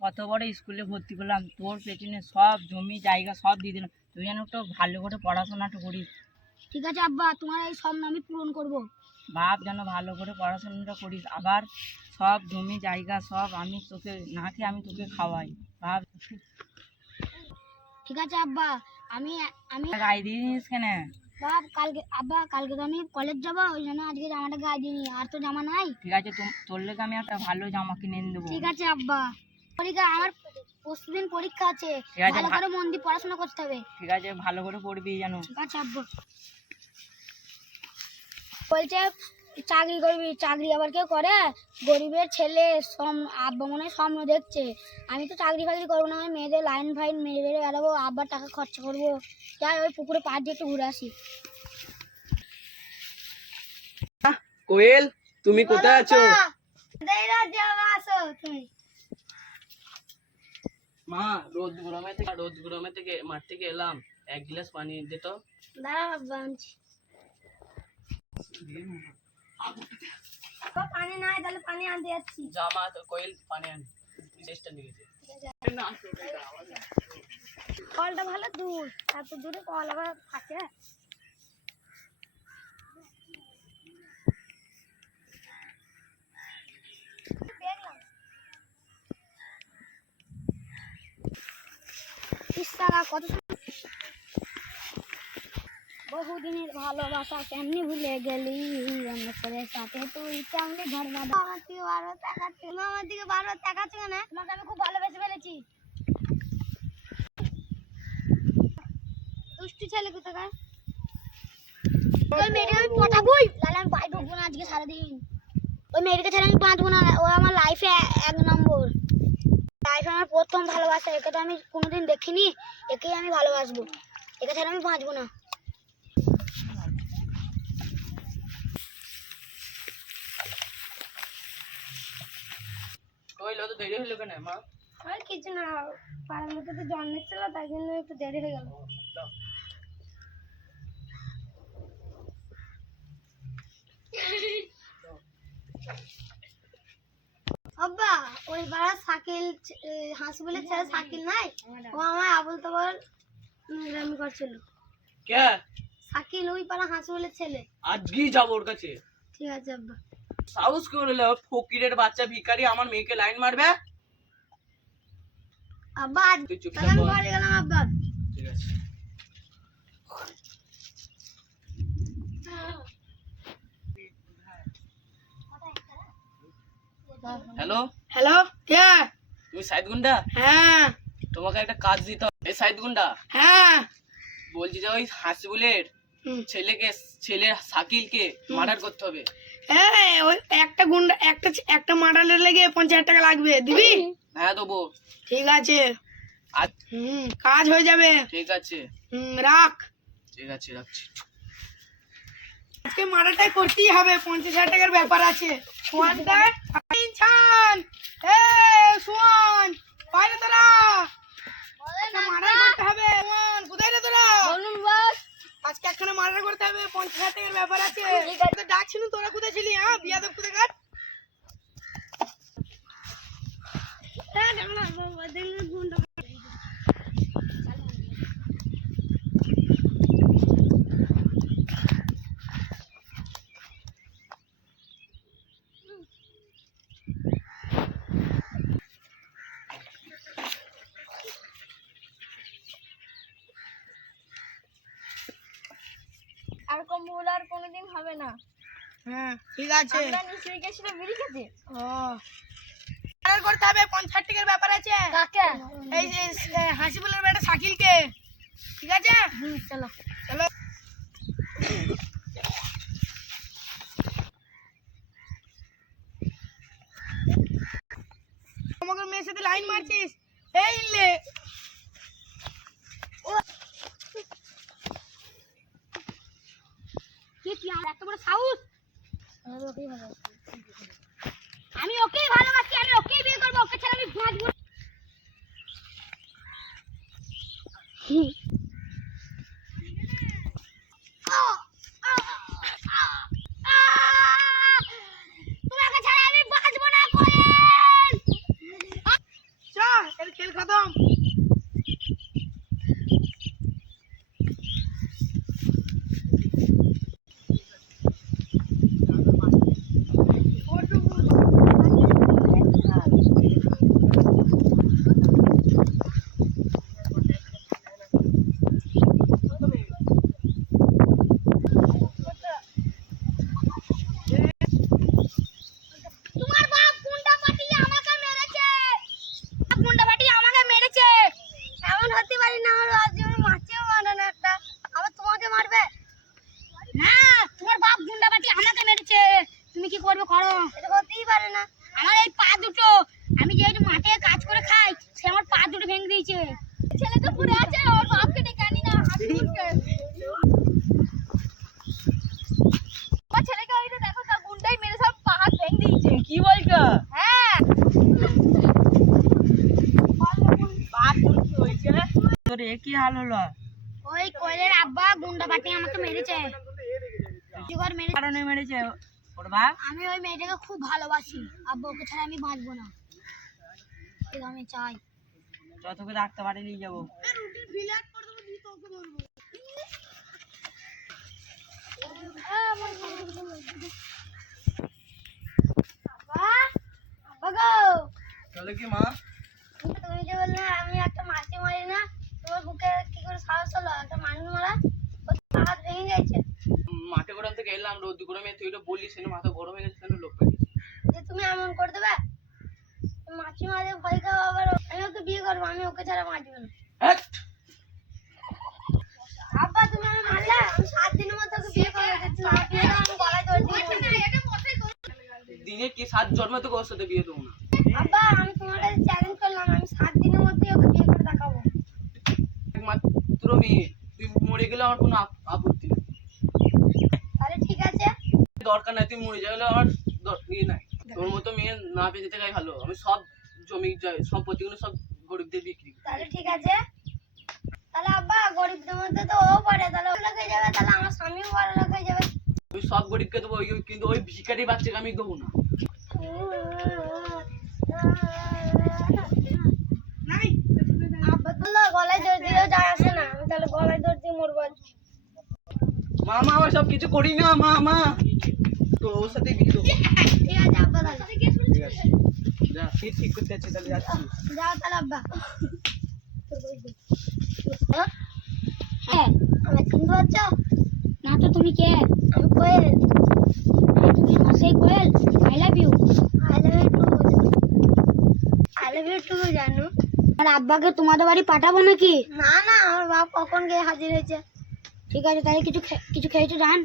কত বড় স্কুলে ভর্তি করলাম তোর পেছনে সব জমি জায়গা সব দিয়ে দিলাম। তুই যেন একটু ভালো করে পড়াশোনাটা করিস। ঠিক আছে আব্বা তোমার এই স্বপ্ন আমি পূরণ করব। বাপ যেন ভালো করে পড়াশোনাটা করিস। আবার সব জমি জায়গা সব আমি তোকে না খেয়ে আমি তোকে খাওয়াই। বাপ ঠিক আছে আব্বা আমি আমি গায়ে দিয়ে দিস কেন? বাপ কালকে আব্বা কালকে তো আমি কলেজ যাব ওই জন্য আজকে জামাটা গায়ে দিইনি। আর তো জামা নাই? ঠিক আছে তোর লেগে আমি একটা ভালো জামা কিনে দেবো। ঠিক আছে আব্বা। আমার পরীক্ষা আছে। ভালো করে মন দিয়ে পড়াশোনা করতে হবে। ঠিক আছে ভালো করে পড়বি যেন। ঠিক আছে আব্বা। বলছে চাকরি করবি চাকরি আবার কেউ করে? গরিবের ছেলে সম আব্বা মনে স্বপ্ন দেখছে। আমি তো চাকরি ফাকরি করব না আমি মেয়েদের লাইন ফাইন মেরে মেরে বেড়াবো আব্বার টাকা খরচা করব। যাই ওই পুকুরে পাড় দিয়ে একটু ঘুরে আসি। কোয়েল তুমি কোথায় আছো? আসো তুমি। মা রোদ গরমে থেকে রোদ গরমে থেকে মাঠ থেকে এলাম। এক গ্লাস পানি দে তো। পানি নাই তাহলে পানি আনতে যাচ্ছি। জামা তো কোয়েল পানি আন। চেষ্টা নিয়েছে কলটা ভালো দূর এত দূরে কল আবার থাকে। বহুদিনের ভালোবাসা কেমনি ভুলে গেলি? অন্য সাথে তুই কেমনি ঘর বাঁধা আমার থেকে বারো টাকা ছিল আমার দিকে বারো টাকা না তোমাকে আমি খুব ভালোবেসে ফেলেছি। দুষ্টু ছেলে কোথাকার? আমি পটাবই তাহলে আমি বাড়ি ঢুকবো না আজকে সারাদিন। ওই মেয়েটাকে ছাড়া আমি বাঁচবো না। ও আমার লাইফে এক প্রথম ভালোবাসা। একে তো আমি কোনোদিন দেখিনি একেই আমি ভালোবাসবো। একে ছাড়া আমি বাঁচবো না। আর কিছু না পাড়ার মধ্যে তো জন্মেছিল তাই জন্য একটু দেরি হয়ে গেল। আব্বা ওই পাড়া সাকিল হাসি বলে ছেলে সাকিল নাই? ও আমার আবল তাবল নোংরামি করছিল। কে? সাকিল ওই পাড়া হাসি বলে ছেলে। আজকেই যাব ওর কাছে। ঠিক আছে আব্বা। সাহস করে হলো ফকিরের বাচ্চা ভিখারি আমার মেয়েকে লাইন মারবে? আব্বা আজ তুই চুপচাপ আমি ঘরে গেলাম আব্বা। ঠিক আছে। হ্যালো? হ্যালো কে? তুমি সাইদ গুন্ডা? হ্যাঁ। তোমাকে একটা কাজ দিতে হবে। এই সাইদ গুন্ডা হ্যাঁ। বলছি যে ওই হাসিবুলের ছেলেকে ছেলে শাকিলকে মার্ডার করতে হবে। হ্যাঁ ওই একটা গুন্ডা একটা একটা মার্ডারের লেগে পঞ্চাশ টাকা লাগবে। দিবি? হ্যাঁ দেবো। ঠিক আছে। আজ হুম কাজ হয়ে যাবে। ঠিক আছে। হুম রাখ। ঠিক আছে রাখছি। আজকে মারাটাই করতেই হবে পঞ্চাশ হাজার টাকার ব্যাপার আছে। সোয়ানটা ছান। এ সোয়ান বাইরে তোরা। মার্ডার করতে হবে সোয়ান কোথায় রে তোরা? আজকে একখানে মার্ডার করতে হবে পঞ্চাশ হাজার টাকার ব্যাপার আছে। ডাকছিল তোরা কোথায় ছিলি হ্যাঁ? বিয়াদব কোথায় কাট আর কম ভুল আর কোনোদিন হবে না? হ্যাঁ ঠিক আছে। আমরা নিশ্চয়ই গেছিল বিড়ি খেতে। ও। মার্ডার করতে হবে পঞ্চাশ টাকার ব্যাপার আছে? কাকে? এই যে হাসিবুলের বেটা শাকিলকে। ঠিক আছে? হুম চলো। চলো। আমাকে মেয়ের সাথে লাইন মারছিস এই লে কি কি আর এত বড় সাউস আমি ওকেই ভালোবাসি। আমি ওকেই বিয়ে করব ওকে ছাড়া আমি বাঁচবো না। তোমাকে ছাড়া আমি বাঁচবো না কোয়েল চল আমার এই পা দুটো আমি যেহেতু মাঠে কাজ করে খাই সে আমার পা দুটো ভেঙে দিয়েছে ছেলে তো পড়ে আছে ওর বাপকে ডেকে আনি না হাসিমুখকে আমার ছেলেকে ওই দেখো তার গুন্ডাই মেরে সব পা ভেঙে দিয়েছে। কি বলছো? হ্যাঁ। তোর কি হয়েছে তোর এ কি হাল হলো? ওই কোয়েলের আব্বা গুন্ডা পাটি আমাকে মেরেছে। জোগাড় মেরে কারণে মেরেছে ওর বাপ? আমি ওই মেয়েটাকে খুব ভালোবাসি। আব্বা ওকে ছাড়া আমি বাঁচবো না। আমি চাই। চ তোকে ডাক্তার বাড়ি নিয়ে যাব। তাহলে কি মা? তুমি যে বললে আমি একটা মাছি মারি না তোমার বুকে কি করে সাহস হলো? একটা মানুষ মারা হাত ভেঙে গেছে। মাঠে গরম থেকে এলাম রোদ গরমে তুই তো বললি সেটা মাথা গরম হয়ে গেছে সেটা লোক পাঠিয়েছি। তুমি এমন করে দেবে মাছি মারে ভয় খাওয়া আবার আমি ওকে বিয়ে করব আমি ওকে ছাড়া বাঁচবো না! আব্বা তুমি আমি মারলে? আমি সাত দিনের মধ্যে ওকে বিয়ে করে বিয়ে আমি গলায় ধরে দিনে কি সাত জন্মে তো ওর সাথে বিয়ে দেবো না? আব্বা আমি তোমার কাছে চ্যালেঞ্জ করলাম আমি সাত দিনের মধ্যে ওকে বিয়ে করে দেখাবো। একমাত্র মেয়ে। তুই মরে গেলে আমার কোনো আপ- আপত্তি নেই। তাহলে ঠিক আছে। দরকার নাই তুই মরে যাবে আমার ইয়ে নাই। তোর মতো মেয়ে না বেঁচে থাকাই ভালো? আমি সব জমি জা- সম্পত্তিগুলো সব গরিবদের বিক্রি করি। তাহলে ঠিক আছে। তাহলে আব্বা গরিবদের মধ্যে তো ও পড়ে। তাহলে ও লোক হয়ে যাবে তাহলে আমার স্বামীও বড় লোক হয়ে যাবে। আমি সব গরিবকে দেবো ওই- কিন্তু ওই ভিখারি বাচ্চাকে আমি দেবো না। আব্বা গলায় দড়ি দিলেও যায় আসে না। আমি তাহলে গলায় দড়ি দিয়ে মরবো আজ। মা মা আমার সব কিছু করি না মা মা তো ওর সাথে বিয়ে দেবো ঠিক আছে আব্বা তাহলে ঠিক আছে যা কি ঠিক করতে যাচ্ছি তাহলে যাচ্ছি যাও তাহলে আব্বা হ্যাঁ আমার চিনতে পারছ না তো তুমি কে আমি কোয়েল তুমি সেই Koel I love you I love you too I love you too জানো আর আব্বাকে তোমাদের বাড়ি পাঠাবো নাকি না না আমার বাপ কখন গিয়ে হাজির হয়েছে ঠিক আছে তাহলে কিছু খে- কিছু খেয়েছো জান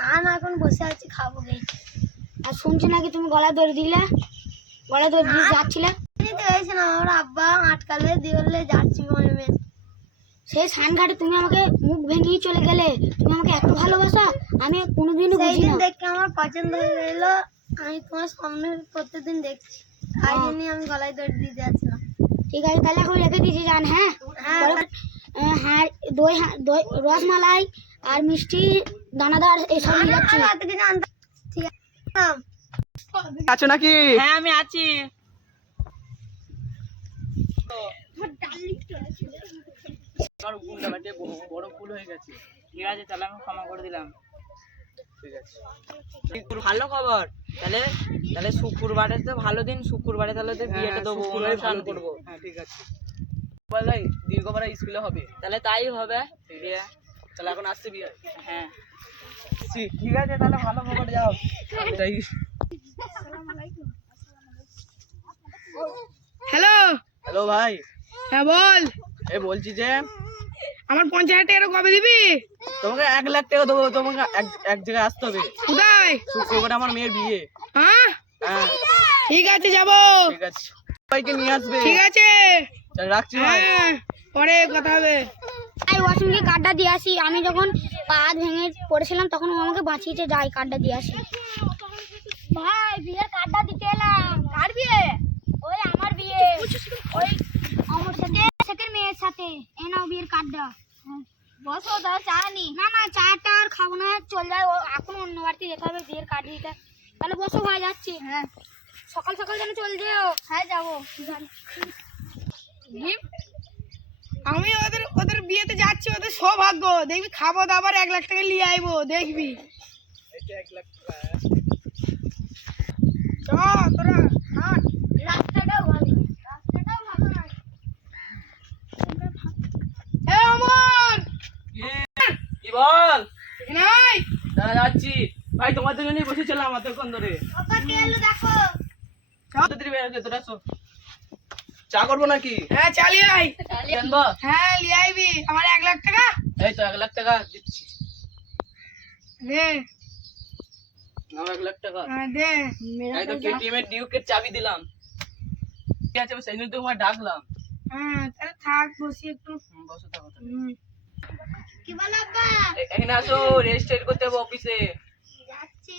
না না এখন বসে আছি খাব গেছি আর শুনছি নাকি তুমি গলায় দড়ি দিলে? গলায় দড়ি দিয়ে যাচ্ছিলে? হয়েছিলাম আমার আব্বা আটকালে দিয়ে বললে যাচ্ছি মনে সেই সানঘাটে তুমি আমাকে মুখ ভেঙেই চলে গেলে? তুমি আমাকে এত ভালোবাসা? আমি কোনোদিনও বুঝি না। দেখে আমার পছন্দ হয়ে গেল আমি তোমার সামনে প্রত্যেকদিন দেখছি। তাই জন্য আমি গলায় দড়ি দিতে যাচ্ছিলাম। ঠিক আছে তাহলে এখন রেখে দিয়েছি জান হ্যাঁ? হ্যাঁ দই দই রসমালাই আর মিষ্টি দানাদার নিয়ে যাচ্ছি আছো। নাকি? হ্যাঁ আমি আছি। আমার গুন্ডা বাটে ব- বড় ভুল হয়ে গেছে। ঠিক আছে তাহলে আমি ক্ষমা করে দিলাম। ঠিক আছে। ভালো খবর। তাহলে তাহলে শুক্রবারে তো ভালো দিন শুক্রবারে তাহলে তো বিয়েটা দেবো অনুষ্ঠান করব। হ্যাঁ ঠিক আছে। বলাই দীর্ঘবার স্কুলে হবে? তাহলে তাই হবে। বিয়ে। তাহলে এখন আসছে বিয়ে হ্যাঁ। ঠিক আছে তাহলে ভালো খবর যাও। তাই হ্যালো? হ্যালো ভাই। হ্যাঁ বল। এ বলছি যে আমার পঞ্চাশ হাজার টাকা কবে দিবি? তোমাকে এক লাখ টাকা দেবো তোমাকে এক এক জায়গায় আসতে হবে। কোথায়? শুক্রবার আমার মেয়ের বিয়ে। হ্যাঁ? হ্যাঁ। ঠিক আছে যাব। ঠিক আছে। সবাইকে নিয়ে আসবে। ঠিক আছে। রাখছি ভাই। হ্যাঁ পরে কথা হবে। তাই ওয়াসিমকে কার্ডটা দিয়ে আসি। আমি যখন পা ভেঙে পড়েছিলাম তখন ও আমাকে বাঁচিয়েছে যাই কার্ডটা দিয়ে আসি। ভাই বিয়ের কার্ডটা দিতে এলাম। কার বিয়ে? ওই আমার বিয়ে। ওই আমার সাথে সেকেন্ড মেয়ের সাথে। এ নাও বিয়ের কার্ডটা বসো দাও চা নি। না না চাটা আর খাব না চল যাই ও এখন অন্য বাড়িতে যেতে হবে বিয়ের কার্ড দিতে। তাহলে বসো ভাই যাচ্ছি। হ্যাঁ। সকাল সকাল যেন চল যেও। হ্যাঁ যাব। আমি ওদের ওদের বিয়েতে যাচ্ছি ওদের সৌভাগ্য। দেখবি খাব দাবার এক লাখ টাকা নিয়ে আইবো দেখবি। যাচ্ছি। ভাই তোমাদের জন্যই বসেছিলাম এতক্ষণ ধরে। বাবা কে এলো দেখো। তোরা। চা করব নাকি? হ্যাঁ চালিয়ে আই জানব? হ্যাঁ নিয়ে আইবি। আমার এক লাখ টাকা। এই তো এক লাখ টাকা দিচ্ছি। নে। নাও এক লাখ টাকা। হ্যাঁ, দে। আমি তো কেটিএম এর ডিউকের চাবি দিলাম। ঠিক আছে আমি সেই জন্য তোমার ডাকলাম। হ্যাঁ তাহলে থাক বসি একটু। হুম, বসো থাকো তাহলে। কি বলো আব্বা? এখানে আসো রেজিস্ট্রেট করতে হবে অফিসে। যাচ্ছি।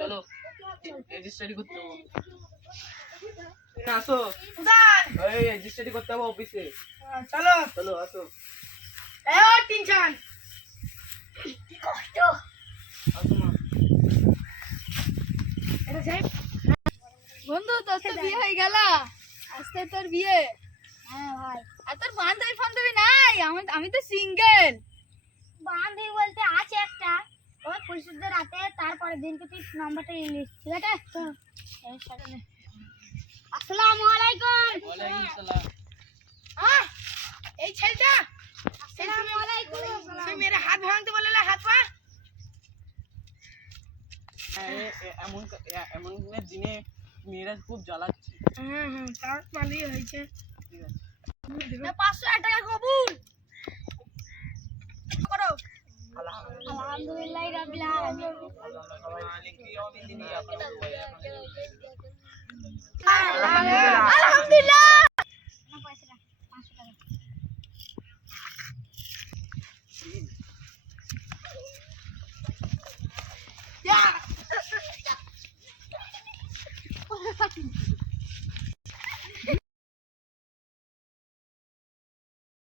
চলো। রেজিস্ট্রি করতে হবে আসো কোথায় রেজিস্ট্রি করতে হবে অফিসে হ্যাঁ, চলো চলো আসো এ ও টিনচান কষ্ট আসো মা বন্ধু তোর তো বিয়ে হয়ে গেল। আজকে তোর বিয়ে। হ্যাঁ ভাই। আর তোর বান্ধবী ফান্ধবী নাই? আমি আমি তো সিঙ্গেল বান্ধবী বলতে আছে একটা। ওই পরিশুদ্ধ রাতে তারপরের দিনকে তুই নম্বরটা নিয়ে নিস ঠিক আছে? নে। আসসালামু আলাইকুম। এই ছেলেটা। আসসালামু আলাইকুম। সে মেরে হাত ভাঙতে বললে হাত পা? হ্যাঁ, এমন এমন দিনে মেয়েরা খুব জ্বালাচ্ছে। হ্যাঁ হ্যাঁ তার ভালোই হয়েছে। ঠিক আছে। পাঁচশো টাকা কবুল। আলহামদুলিল্লাহ রাব্বিল আলামিন আলহামদুলিল্লাহ